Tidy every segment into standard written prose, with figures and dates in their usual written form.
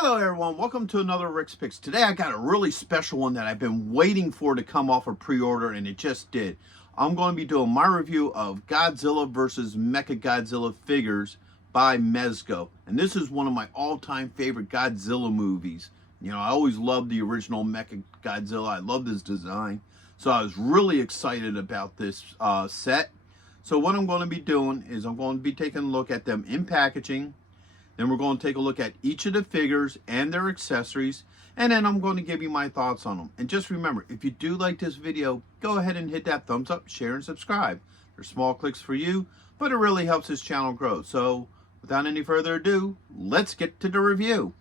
Hello everyone, welcome to another Rick's Picks. Today I got a really special one that I've been waiting for to come off a pre-order, and it just did. I'm going to be doing my review of Godzilla vs. Mechagodzilla figures by Mezco. And this is one of my all-time favorite Godzilla movies. You know, I always loved the original Mechagodzilla. I loved his design. So I was really excited about this set. So what I'm going to be doing is I'm going to be taking a look at them in packaging. Then we're going to take a look at each of the figures and their accessories, and then I'm going to give you my thoughts on them. And just remember, if you do like this video, go ahead and hit that thumbs up, share, and subscribe. They're small clicks for you, but it really helps this channel grow. So without any further ado, let's get to the review.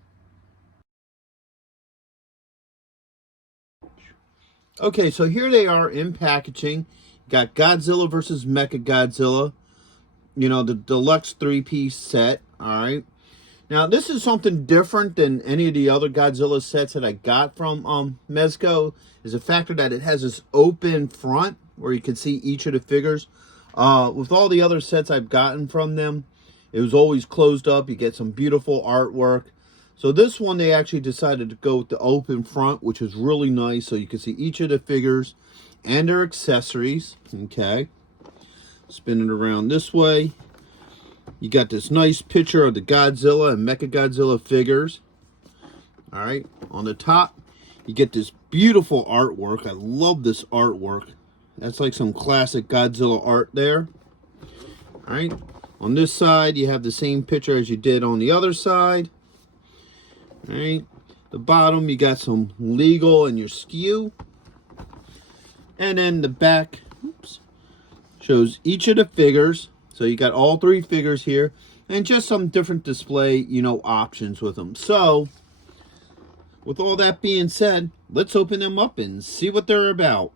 Okay, so here they are in packaging. Got Godzilla vs. Mechagodzilla, you know, the deluxe 3-piece set, all right? Now, this is something different than any of the other Godzilla sets that I got from Mezco, is the factor that it has this open front where you can see each of the figures. With all the other sets I've gotten from them, it was always closed up. You get some beautiful artwork. So this one, they actually decided to go with the open front, which is really nice. So you can see each of the figures and their accessories. Okay. Spin it around this way. You got this nice picture of the Godzilla and Mechagodzilla figures. All right. On the top, you get this beautiful artwork. I love this artwork. That's like some classic Godzilla art there. All right. On this side, you have the same picture as you did on the other side. All right. The bottom, you got some legal and your skew. And then the back, oops, shows each of the figures. So you got all 3 figures here and just some different display, you know, options with them. So with all that being said, let's open them up and see what they're about.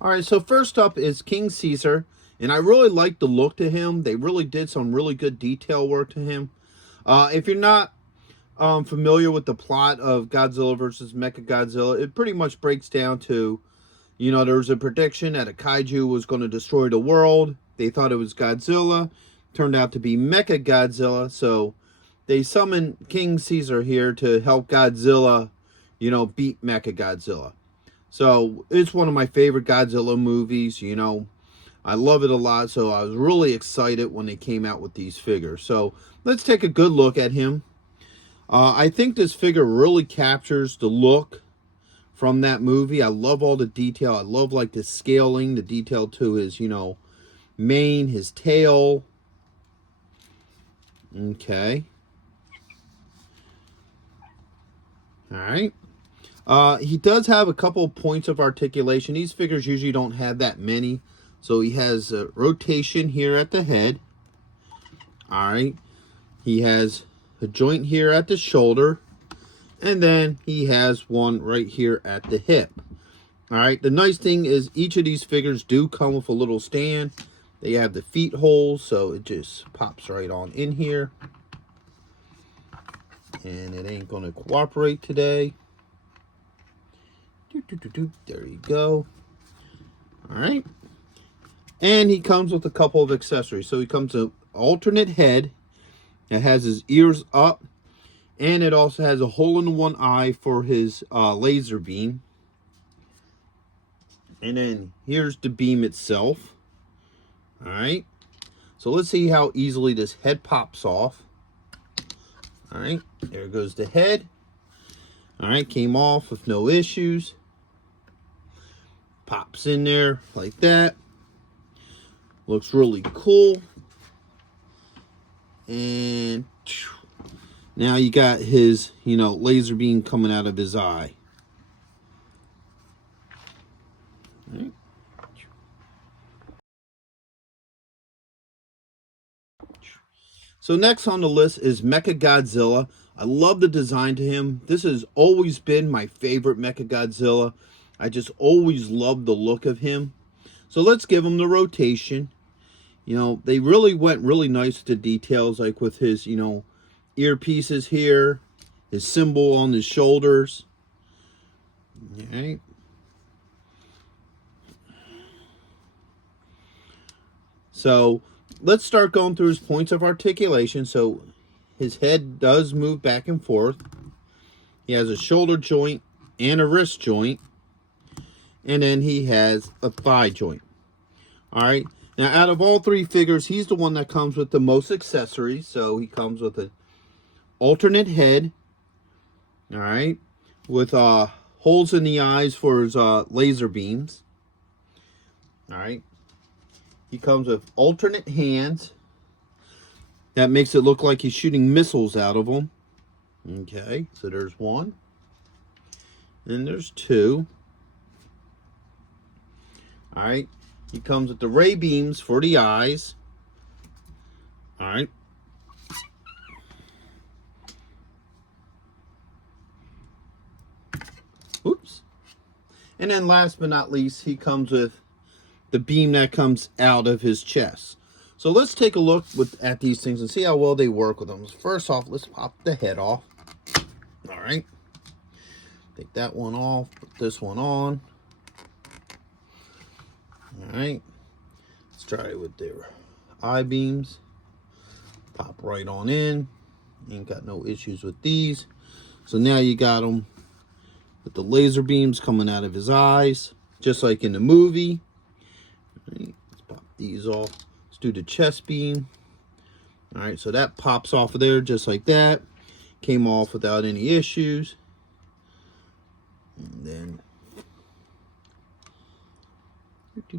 All right, so first up is King Caesar, and I really like the look to him. They really did some really good detail work to him. If you're not familiar with the plot of Godzilla versus Mechagodzilla, it pretty much breaks down to, you know, there was a prediction that a kaiju was going to destroy the world. They thought it was Godzilla. Turned out to be Mechagodzilla. So they summoned King Caesar here to help Godzilla, you know, beat Mechagodzilla. So it's one of my favorite Godzilla movies. You know, I love it a lot. So I was really excited when they came out with these figures. So let's take a good look at him. I think this figure really captures the look from that movie. I love all the detail. I love like the scaling, the detail to his, you know, mane, his tail. Okay. All right. He does have a couple points of articulation. These figures usually don't have that many. So he has a rotation here at the head. All right. He has a joint here at the shoulder. And then he has one right here at the hip. All right. The nice thing is each of these figures do come with a little stand. They have the feet holes, so it just pops right on in here. And it ain't going to cooperate today. There you go. All right. And he comes with a couple of accessories. So he comes with an alternate head that has his ears up. And it also has a hole in one eye for his laser beam. And then here's the beam itself. All right. So let's see how easily this head pops off. All right. There goes the head. All right. Came off with no issues. Pops in there like that. Looks really cool. And now you got his, you know, laser beam coming out of his eye. Right. So next on the list is Mechagodzilla. I love the design to him. This has always been my favorite Mechagodzilla. I just always loved the look of him. So let's give him the rotation. You know, they really went really nice with the details, like with his, you know, earpieces here, his symbol on his shoulders. All right. So let's start going through his points of articulation. So his head does move back and forth. He has a shoulder joint and a wrist joint. And then he has a thigh joint. All right. Now, out of all three figures, he's the one that comes with the most accessories. So he comes with an alternate head. All right. With holes in the eyes for his laser beams. All right. He comes with alternate hands. That makes it look like he's shooting missiles out of them. Okay. So there's one. And there's two. All right. He comes with the ray beams for the eyes. All right. Oops. And then last but not least, he comes with the beam that comes out of his chest. So let's take a look at these things and see how well they work with them. First off, let's pop the head off. All right. Take that one off. Put this one on. All right. Let's try it with their eye beams. Pop right on in. Ain't got no issues with these. So now you got them with the laser beams coming out of his eyes, just like in the movie. All right, let's pop these off. Let's do the chest beam. All right, so that pops off of there just like that. Came off without any issues. And then okay,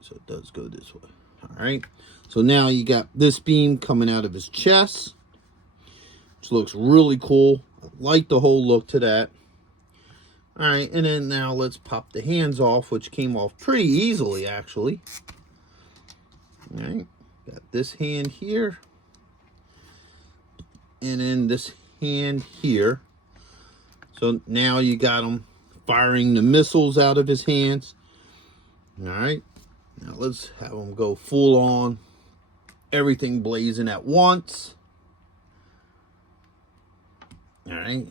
so it does go this way. All right, so now you got this beam coming out of his chest, which looks really cool. I like the whole look to that. All right, and then now let's pop the hands off, which came off pretty easily, actually. All right, got this hand here, and then this hand here. So now you got him firing the missiles out of his hands. All right, now let's have him go full on, everything blazing at once. All right.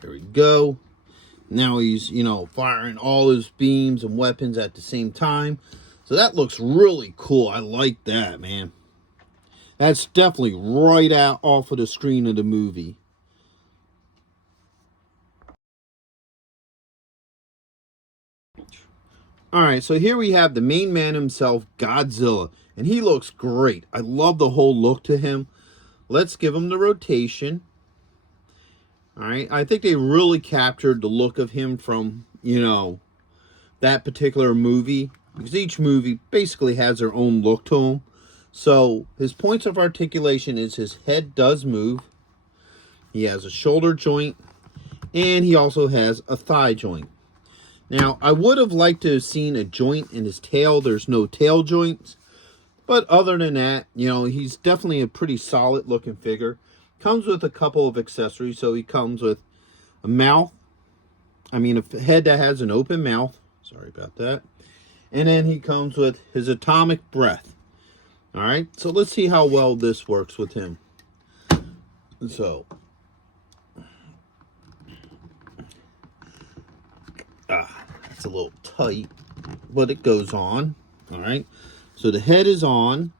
There we go. Now he's, firing all his beams and weapons at the same time. So that looks really cool. I like that, man. That's definitely right out off of the screen of the movie. Alright, so here we have the main man himself, Godzilla. And he looks great. I love the whole look to him. Let's give him the rotation. Alright, I think they really captured the look of him from, that particular movie. Because each movie basically has their own look to them. So, his points of articulation is his head does move. He has a shoulder joint. And he also has a thigh joint. Now, I would have liked to have seen a joint in his tail. There's no tail joints. But other than that, he's definitely a pretty solid looking figure. Comes with a couple of accessories. So he comes with a mouth. A head that has an open mouth. Sorry about that. And then he comes with his atomic breath. Alright, so let's see how well this works with him. So. It's a little tight. But it goes on. Alright. So the head is on.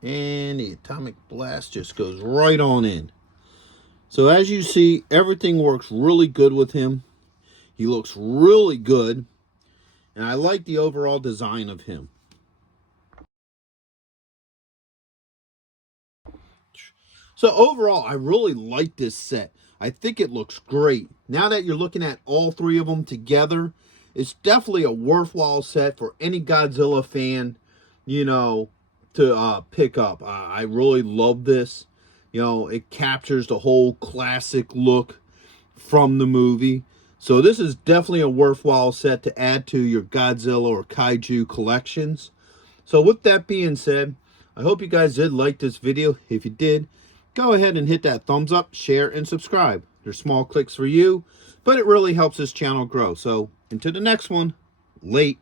And the atomic blast just goes right on in. So as you see, everything works really good with him. He looks really good. And I like the overall design of him. So overall, I really like this set. I think it looks great. Now that you're looking at all three of them together, it's definitely a worthwhile set for any Godzilla fan, to pick up. I really love this. It captures the whole classic look from the movie. So this is definitely a worthwhile set to add to your Godzilla or Kaiju collections. So with that being said, I hope you guys did like this video. If you did, go ahead and hit that thumbs up, share, and subscribe. They're small clicks for you, but it really helps this channel grow. So until the next one, late.